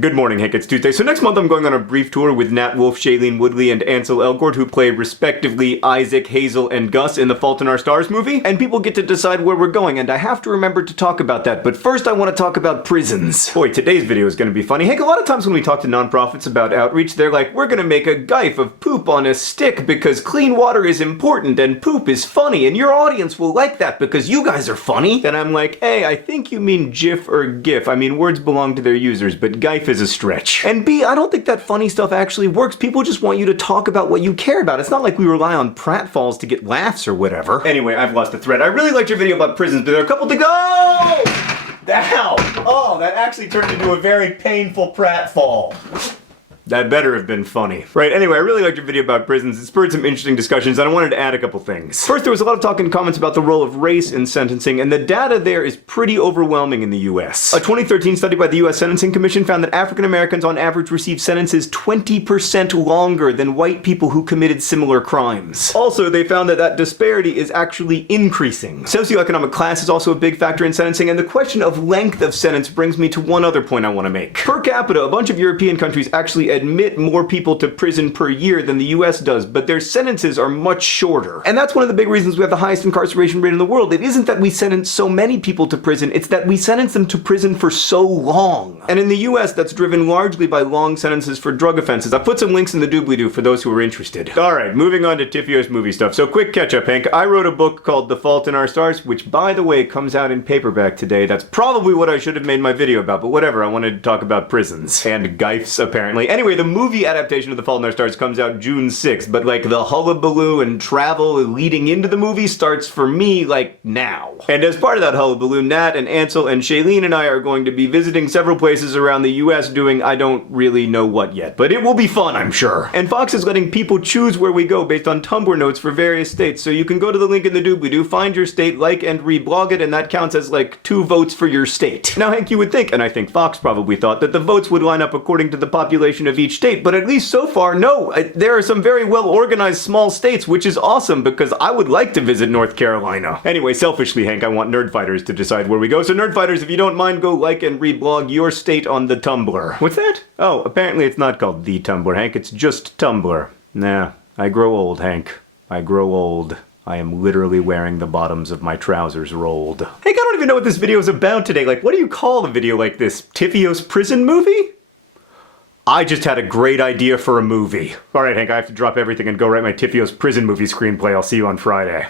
Good morning, Hank. It's Tuesday. So next month I'm going on a brief tour with Nat Wolff, Shailene Woodley, and Ansel Elgort, who play respectively Isaac, Hazel, and Gus in the Fault in Our Stars movie. And people get to decide where we're going, and I have to remember to talk about that. But first I want to talk about prisons. Boy, today's video is going to be funny. Hank, a lot of times when we talk to nonprofits about outreach, they're like, we're going to make a gyfe of poop on a stick because clean water is important and poop is funny, and your audience will like that because you guys are funny. And I'm like, hey, I think you mean GIF or GIF. I mean, words belong to their users, but gyfe is a stretch. And B, I don't think that funny stuff actually works. People just want you to talk about what you care about. It's not like we rely on pratfalls to get laughs or whatever. Anyway, I've lost the thread. I really liked your video about prisons, but there are a couple to go! Ow! Oh, that actually turned into a very painful pratfall. That better have been funny. Right, anyway, I really liked your video about prisons. It spurred some interesting discussions, and I wanted to add a couple things. First, there was a lot of talk and comments about the role of race in sentencing, and the data there is pretty overwhelming in the US. A 2013 study by the US Sentencing Commission found that African Americans on average received sentences 20% longer than white people who committed similar crimes. Also, they found that that disparity is actually increasing. Socioeconomic class is also a big factor in sentencing, and the question of length of sentence brings me to one other point I want to make. Per capita, a bunch of European countries actually admit more people to prison per year than the US does, but their sentences are much shorter. And that's one of the big reasons we have the highest incarceration rate in the world. It isn't that we sentence so many people to prison, it's that we sentence them to prison for so long. And in the US, that's driven largely by long sentences for drug offenses. I put some links in the doobly-doo for those who are interested. Alright, moving on to Tiffio's movie stuff. So quick catch-up, Hank. I wrote a book called The Fault in Our Stars, which, by the way, comes out in paperback today. That's probably what I should have made my video about, but whatever, I wanted to talk about prisons. And gyfes, apparently. Anyway, the movie adaptation of The Fault in Our Stars comes out June 6th, but like the hullabaloo and travel leading into the movie starts for me like now. And as part of that hullabaloo, Nat and Ansel and Shailene and I are going to be visiting several places around the US doing I don't really know what yet, but it will be fun, I'm sure. And Fox is letting people choose where we go based on Tumblr notes for various states, so you can go to the link in the doobly-doo, find your state, like and reblog it, and that counts as like 2 votes for your state. Now Hank, you would think, and I think Fox probably thought, that the votes would line up according to the population of each state, but at least so far, no. There are some very well-organized small states, which is awesome because I would like to visit North Carolina. Anyway, selfishly, Hank, I want Nerdfighters to decide where we go. So Nerdfighters, if you don't mind, go like and reblog your state on the Tumblr. What's that? Oh, apparently it's not called the Tumblr, Hank. It's just Tumblr. Nah, I grow old, Hank. I grow old. I am literally wearing the bottoms of my trousers rolled. Hank, I don't even know what this video is about today. Like, what do you call a video like this? Tiffio's prison movie? I just had a great idea for a movie. Alright, Hank, I have to drop everything and go write my Tiffio's prison movie screenplay. I'll see you on Friday.